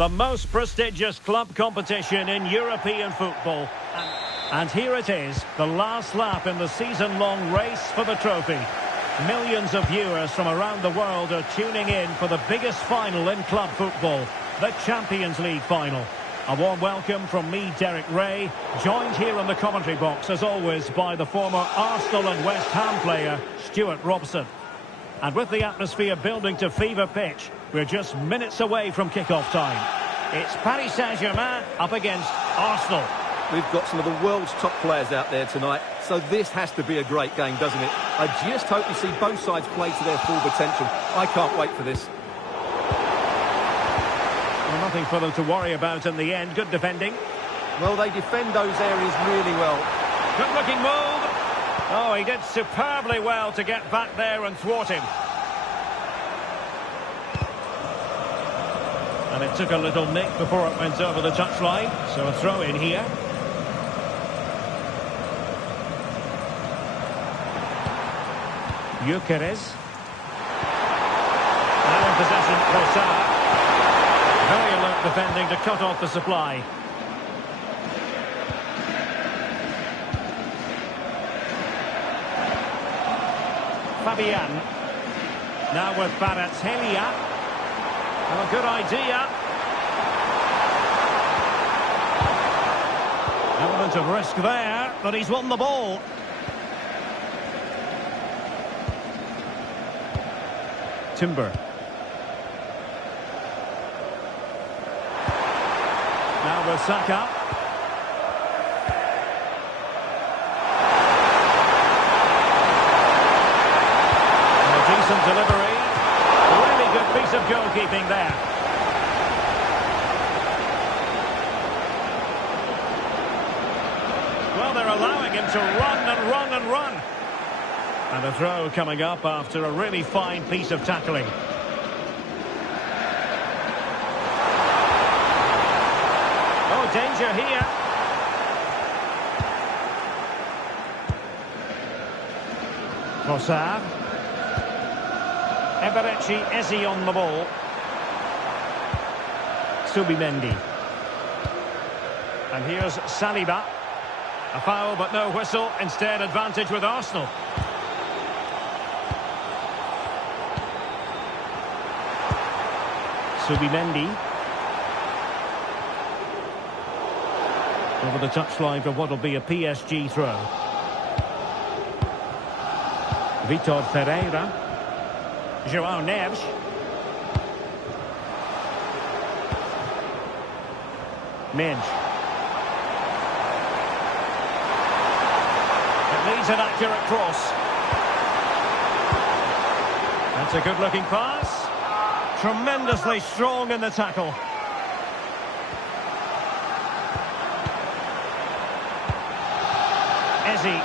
The most prestigious club competition in European football. And here it is, the last lap in the season-long race for the trophy. Millions of viewers from around the world are tuning in for the biggest final in club football, the Champions League final. A warm welcome from me, Derek Ray, joined here in the commentary box, as always, by the former Arsenal and West Ham player, Stuart Robson. And with the atmosphere building to fever pitch, we're just minutes away from kick-off time. It's Paris Saint-Germain up against Arsenal. We've got some of the world's top players out there tonight, so this has to be a great game, doesn't it? I just hope we see both sides play to their full potential. I can't wait for this. Well, nothing for them to worry about in the end. Good defending. Well, they defend those areas really well. Good-looking move. Oh, he did superbly well to get back there and thwart him. And it took a little nick before it went over the touchline, so a throw in here. Gyökeres. Now in possession, Trossard. Very alert defending to cut off the supply. Fabian. Now with Kvaratskhelia. Well, a good idea. Element of risk there, but he's won the ball. Timber. Now with Saka. A decent delivery. Really good piece of goalkeeping there. Well, they're allowing him to run and run and run. And a throw coming up after a really fine piece of tackling. Oh, danger here. Trossard. Eberechi Eze on the ball. Subimendi. And here's Saliba. A foul but no whistle. Instead, advantage with Arsenal. Subimendi. Over the touchline for what will be a PSG throw. Vitor Ferreira. João Neves. Midge. It needs an accurate cross. That's a good-looking pass. Tremendously strong in the tackle. Eze.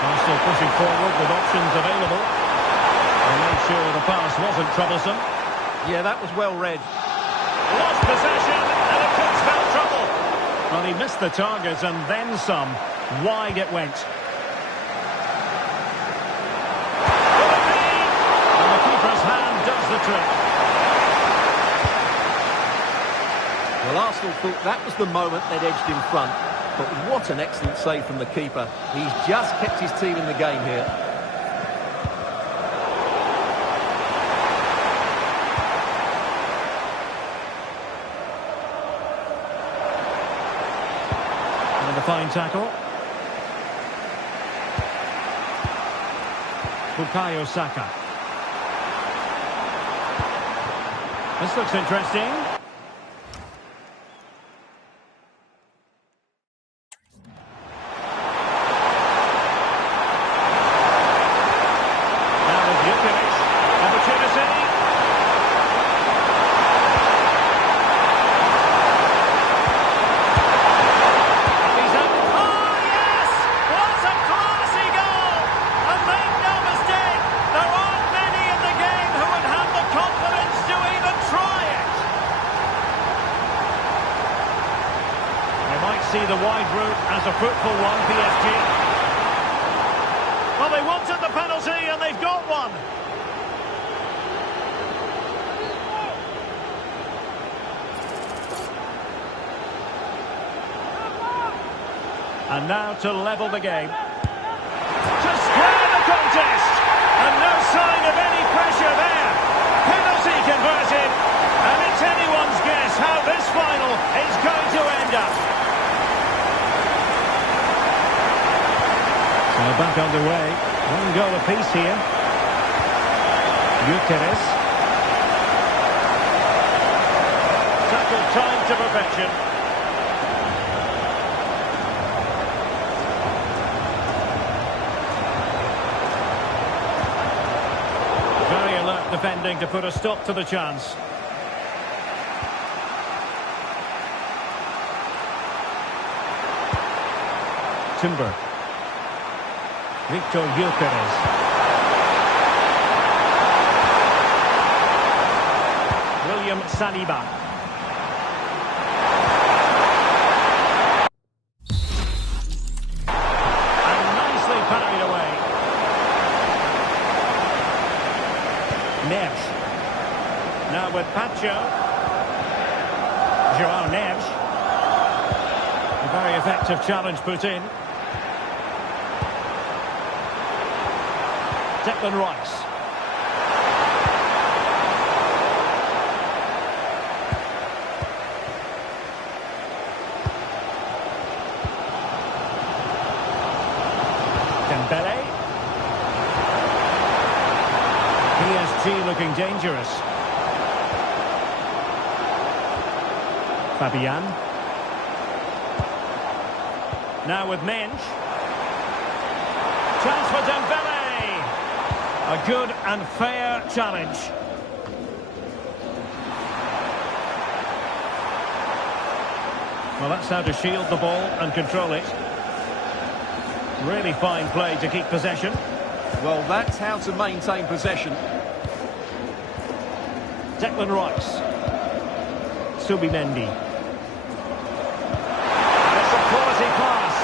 Arsenal pushing forward with options available. And made sure the pass wasn't troublesome. Yeah, that was well read. Lost possession, and it could spell trouble. Well, he missed the target and then some. Wide it went. And the keeper's hand does the trick. Well, Arsenal thought that was the moment they'd edged in front. But what an excellent save from the keeper. He's just kept his team in the game here. And a fine tackle. Bukayo Saka. This looks interesting. Now with Gyökeres. Opportunity. And he's up. Oh, yes! What a classy goal! And make no mistake, there aren't many in the game who would have the confidence to even try it. They might see the wide route as a fruitful one, PSG. Well, they wanted the penalty and they've got one. And now to level the game. To square the contest. And no sign of any pressure there. Penalty converted. And it's anyone's guess how this final is going to end up. So back underway. One goal apiece here. Gyökeres. Tackled time to perfection. Very alert defending to put a stop to the chance. Timber. Victor Gyökeres. William Saliba. And nicely parried away. Neves. Now with Pacho. Joao Neves. A very effective challenge put in. Declan Rice. Dembele. PSG looking dangerous. Fabian. Now with Mensch. Chance for Dembele. A good and fair challenge. Well, that's how to shield the ball and control it. Really fine play to keep possession. Well, that's how to maintain possession. Declan Rice. Subimendi. It's a quality pass.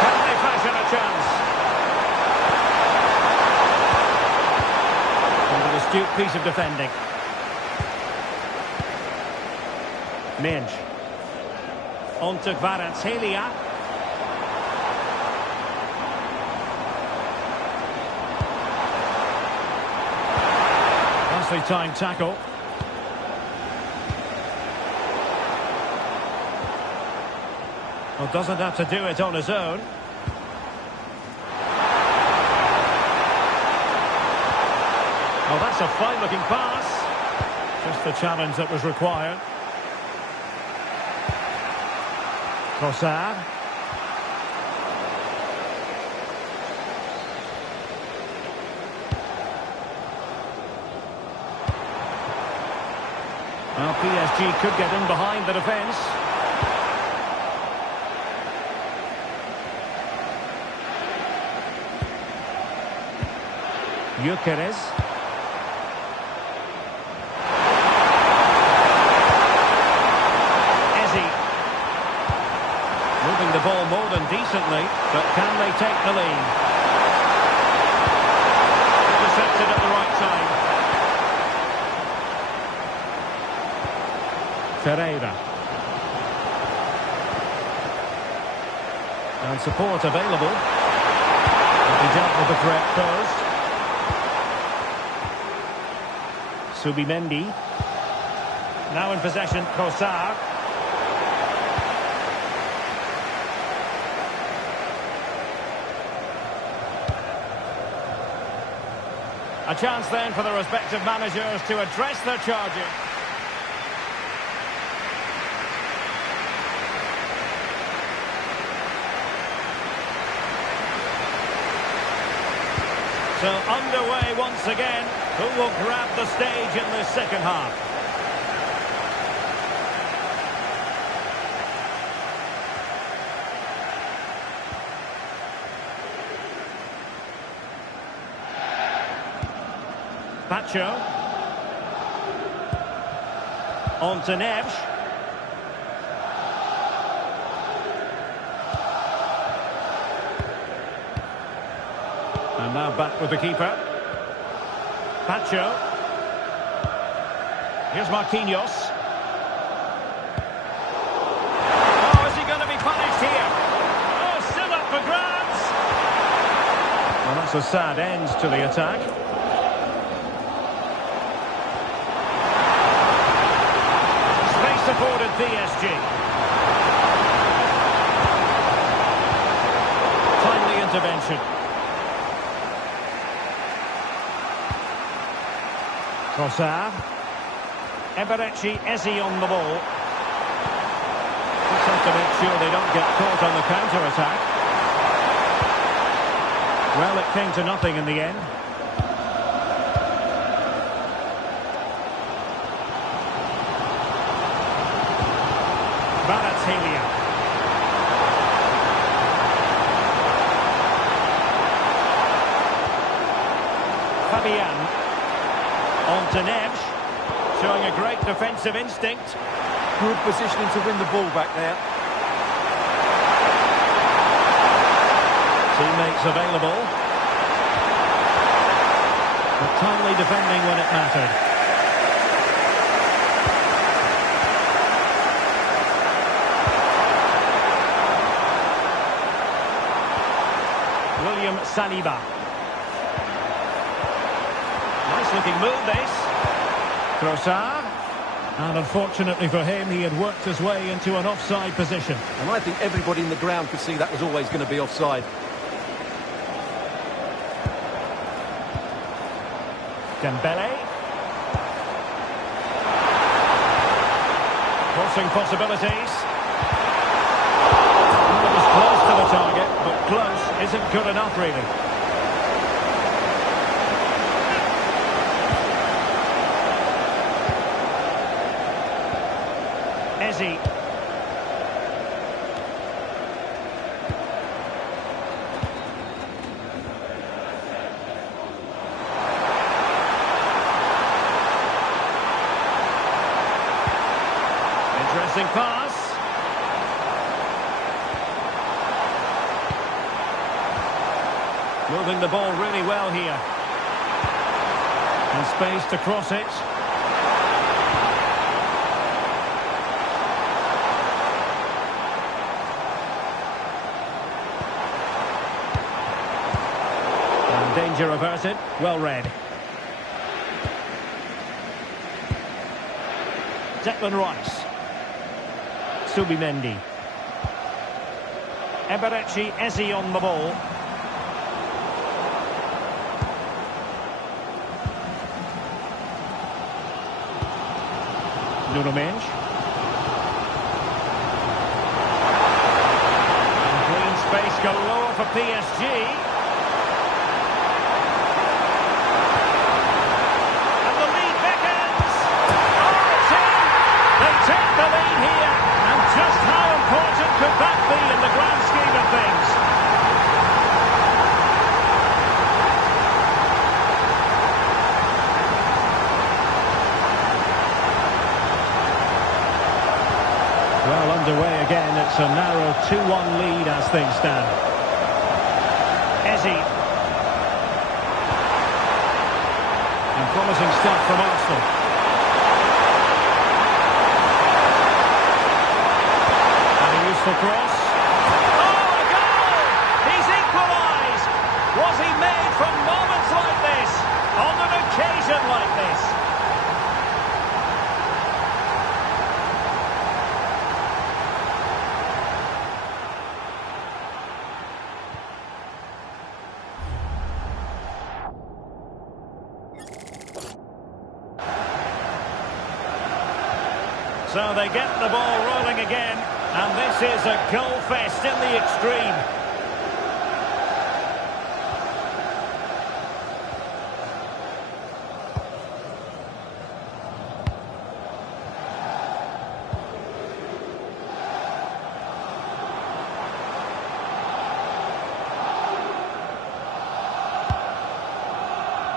Can they fashion a chance? And an astute piece of defending. Mensch. On to Kvaratskhelia. Nicely timed tackle. Well, doesn't have to do it on his own. Oh, that's a fine-looking pass. Just the challenge that was required. Trossard. Well, PSG could get in behind the defence. Gyökeres. Moving the ball more than decently, but can they take the lead? Intercepted at the right time. Ferreira. And support available. And he dealt with the threat posed. Subimendi. Now in possession, Trossard. A chance then for the respective managers to address their charges. So underway once again. Who will grab the stage in the second half? Pacho. On to Neves. And now back with the keeper. Pacho. Here's Marquinhos. a sad end to the attack. Space afforded PSG. Timely intervention. Trossard. Eze on the ball. Just have to make sure they don't get caught on the counter-attack. Well, it came to nothing in the end. Kvaratskhelia. Fabian. On to Neves. Showing a great defensive instinct. Good positioning to win the ball back there. Teammates available. But timely defending when it mattered. William Saliba. Nice looking move this. Trossard. And unfortunately for him, he had worked his way into an offside position. And I think everybody in the ground could see that was always going to be offside. Dembele. Crossing possibilities. Well, it was close to the target, but close isn't good enough, really. Eze. Interesting pass. Moving the ball really well here. And space to cross it. And danger averted. Well read. Declan Rice. Subimendi. Eze on the ball. Nuno Mendes. And green space galore for PSG. And the lead beckons. Oh, it's in! They take the lead here. And just how important could that be in the grand scheme of things? Well, underway again. It's a narrow 2-1 lead as things stand. Eze. And promising stuff from Arsenal. And a useful cross. Oh, a goal! He's equalised! Was he made from moments like this? On an occasion like this? So they get the ball rolling again, and this is a goal fest in the extreme.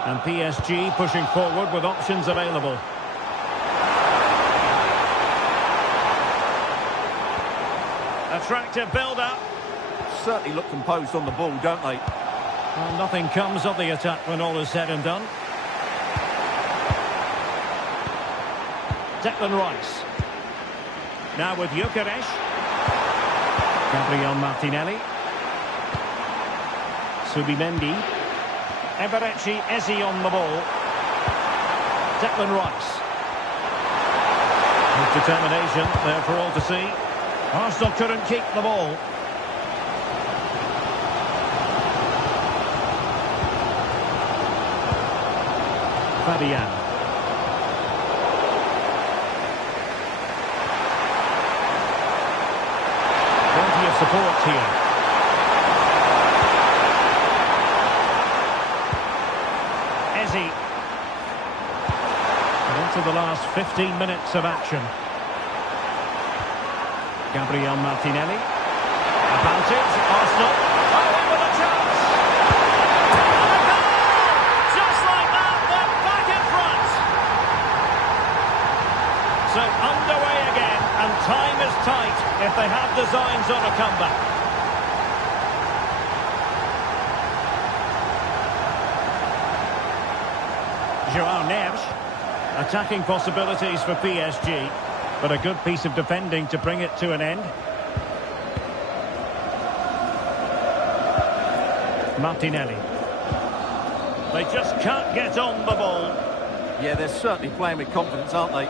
And PSG pushing forward with options available. Attractive build-up. Certainly look composed on the ball, don't they? Well, nothing comes of the attack when all is said and done. Declan Rice. Now with Gyökeres. Gabriel Martinelli. Subimendi. Eberechi Eze on the ball. Declan Rice. With determination there for all to see. Arsenal couldn't keep the ball. Fabian. Plenty of support here. Eze. And into the last 15 minutes of action. Gabriel Martinelli. About it, Arsenal. Oh, in with a chance. And a goal! Just like that, they're back in front. So underway again, and time is tight if they have designs on a comeback. João Neves. Attacking possibilities for PSG, but a good piece of defending to bring it to an end. Martinelli. They just can't get on the ball. Yeah, they're certainly playing with confidence, aren't they?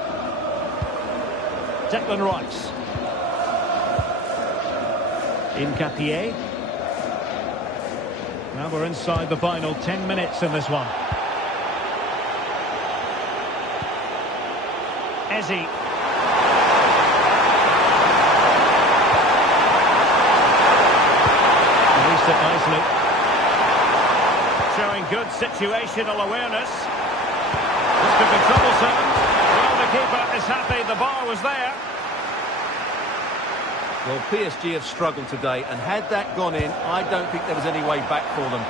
Declan Rice. Incapié. Now we're inside the final 10 minutes in this one. Eze. Released it nicely. Showing good situational awareness. This could be troublesome. Well, the keeper is happy the bar was there. Well, PSG have struggled today, and had that gone in, I don't think there was any way back for them.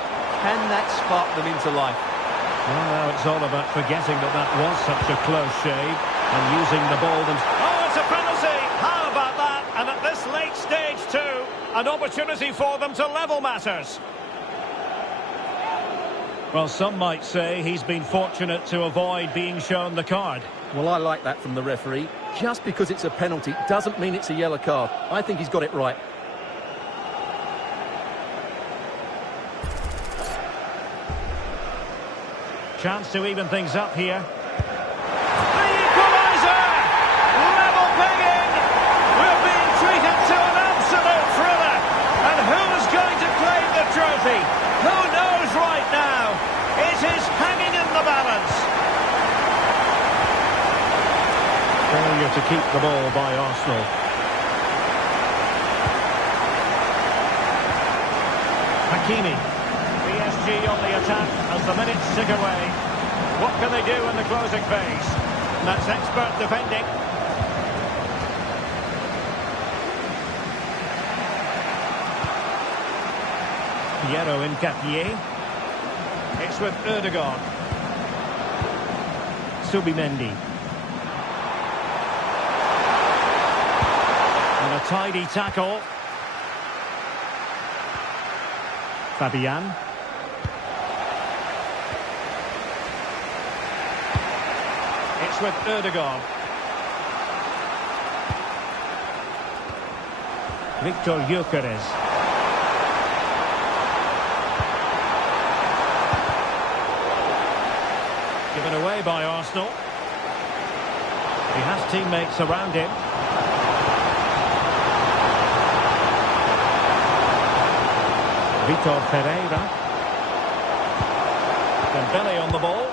Can that spark them into life? Well, now it's all about forgetting that that was such a close shave and using the ball. Oh, it's a penalty! How about that? And at this late stage too, an opportunity for them to level matters. Well, some might say he's been fortunate to avoid being shown the card. Well, I like that from the referee. Just because it's a penalty doesn't mean it's a yellow card. I think he's got it right. Chance to even things up here. The equaliser! Level pegging! We're being treated to an absolute thriller. And who's going to claim the trophy? Who knows right now? It is hanging in the balance. Failure to keep the ball by Arsenal. Hakimi. PSG on the attack as the minutes tick away. What can they do in the closing phase? That's expert defending. Piero Incapié. It's with Ødegaard. Subimendi. And a tidy tackle. Fabian. It's with Ødegaard. Victor Gyökeres. Given away by Arsenal. He has teammates around him. Vitor Pereira. Dembele on the ball.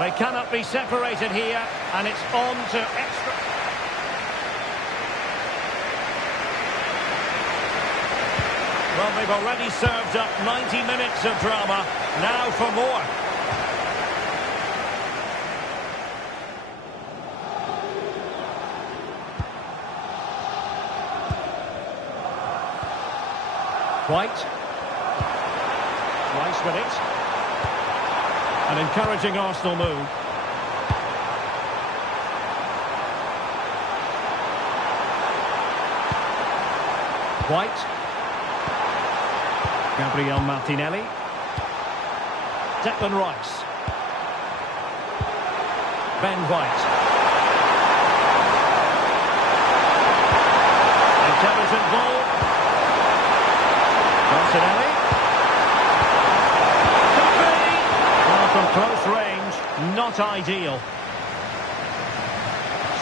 They cannot be separated here, and it's on to extra. Well, they've already served up 90 minutes of drama. Now for more. White. Rice with it. An encouraging Arsenal move. White. Gabriel Martinelli. Declan Rice. Ben White. Intelligent ball. not ideal.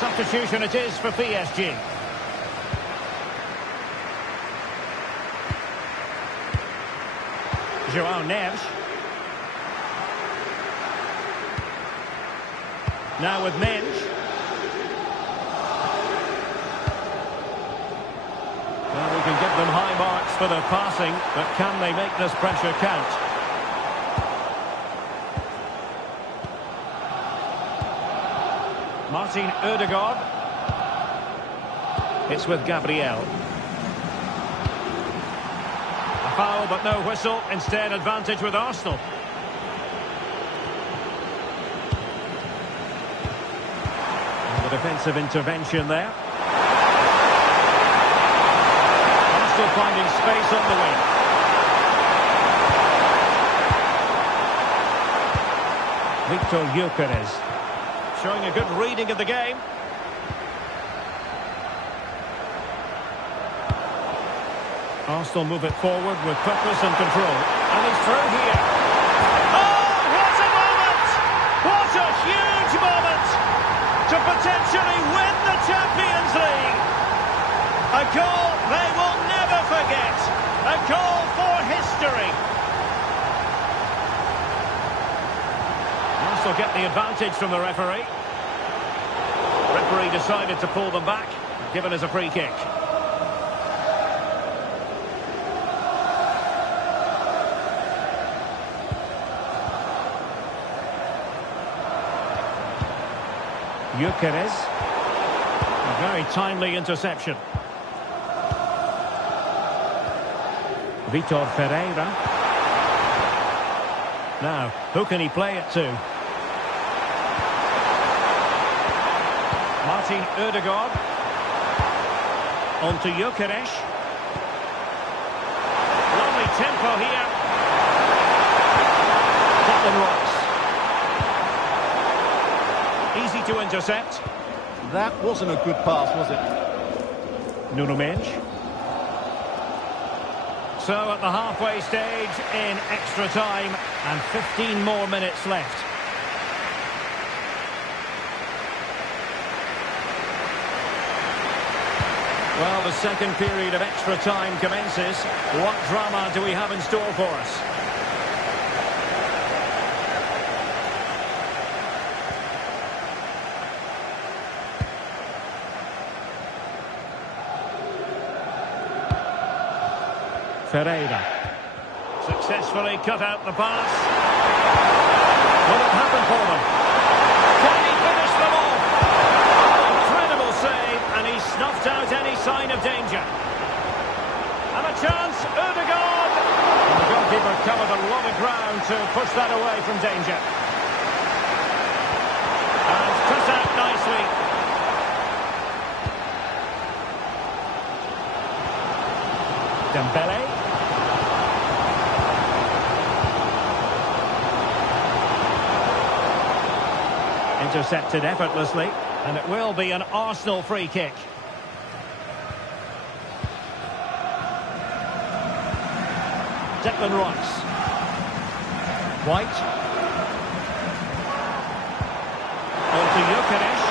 Substitution it is for PSG. João Neves. Now with Mensch. Well, we can give them high marks for their passing, but can they make this pressure count? Martin Ødegaard. It's with Gabriel. A foul, but no whistle. Instead, advantage with Arsenal. And the defensive intervention there. Arsenal finding space on the wing. Victor Gyökeres. Showing a good reading of the game. Arsenal move it forward with purpose and control. And he's through here. Oh, what a moment! What a huge moment to potentially win the Champions League. A goal they will never forget. A goal for history. Arsenal get the advantage from the referee. Referee decided to pull them back, given as a free kick. Gyökeres. A very timely interception. Vitor Ferreira. Now, who can he play it to? Martin Ødegaard. On to Gyökeres. Lovely tempo here. Declan Rice. Easy to intercept. That wasn't a good pass, was it? Nuno Mensch. So at the halfway stage in extra time and 15 more minutes left. Well, the second period of extra time commences. What drama do we have in store for us? Ferreira. Successfully cut out the pass. Will it happen for them? Can he finish them off? Incredible save, and he snuffed out any sign of danger. And a chance, Ødegaard. And the goalkeeper covered a lot of ground to push that away from danger. And cut out nicely. Dembele. Intercepted effortlessly, and it will be an Arsenal free kick. Declan Rice. White. On to Gyökeres.